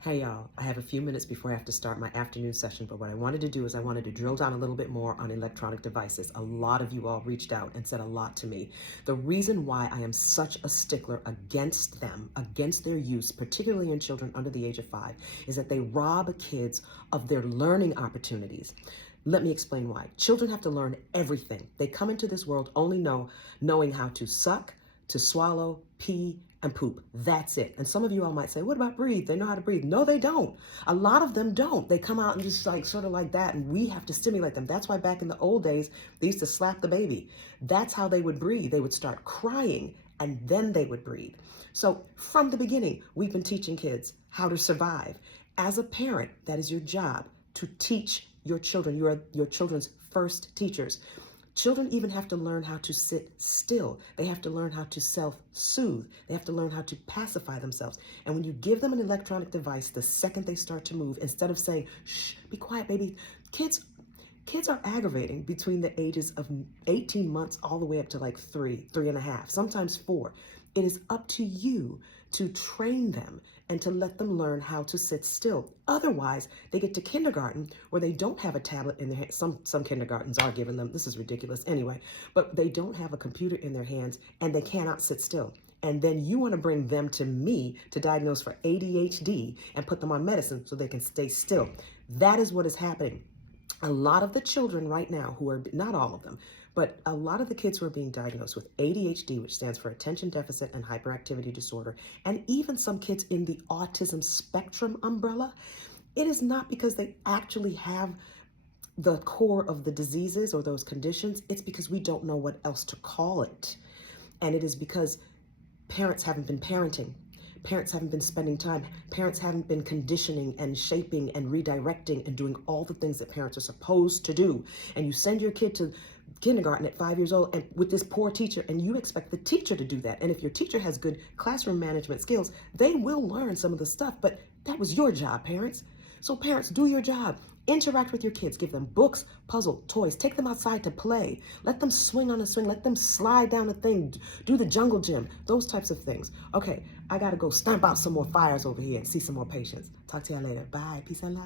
Hey y'all, I have a few minutes before I have to start my afternoon session, but what I wanted to do is I wanted to drill down a little bit more on electronic devices. A lot of you all reached out and said a lot to me. The reason why I am such a stickler against them, against their use, particularly in children under the age of 5, is that they rob kids of their learning opportunities. Let me explain why. Children have to learn everything. They come into this world only knowing how to suck, to swallow, pee, and poop. That's it. And some of you all might say, what about breathe? They know how to breathe. No, they don't. A lot of them don't. They come out and just like sort of like that, and we have to stimulate them. That's why back in the old days, they used to slap the baby. That's how they would breathe. They would start crying and then they would breathe. So from the beginning, we've been teaching kids how to survive. As a parent, that is your job, to teach your children. You are your children's first teachers. Children even have to learn how to sit still. They have to learn how to self-soothe. They have to learn how to pacify themselves. And when you give them an electronic device, the second they start to move, instead of saying, shh, be quiet, baby, kids are aggravating between the ages of 18 months all the way up to like 3.5, sometimes 4. It is up to you to train them and to let them learn how to sit still. Otherwise, they get to kindergarten where they don't have a tablet in their hands. Some kindergartens are giving them, this is ridiculous anyway, but they don't have a computer in their hands and they cannot sit still. And then you want to bring them to me to diagnose for ADHD and put them on medicine so they can stay still. That is what is happening. A lot of the children right now who are, not all of them, but a lot of the kids who are being diagnosed with ADHD, which stands for Attention Deficit and Hyperactivity Disorder, and even some kids in the autism spectrum umbrella, it is not because they actually have the core of the diseases or those conditions. It's because we don't know what else to call it. And it is because parents haven't been parenting. Parents haven't been spending time. Parents haven't been conditioning and shaping and redirecting and doing all the things that parents are supposed to do. And you send your kid to kindergarten at 5 years old and with this poor teacher, and you expect the teacher to do that. And if your teacher has good classroom management skills, they will learn some of the stuff, but that was your job, parents. So parents, do your job. Interact with your kids. Give them books, puzzle, toys. Take them outside to play. Let them swing on a swing. Let them slide down a thing. Do the jungle gym. Those types of things. Okay, I got to go stamp out some more fires over here and see some more patients. Talk to you later. Bye. Peace and love.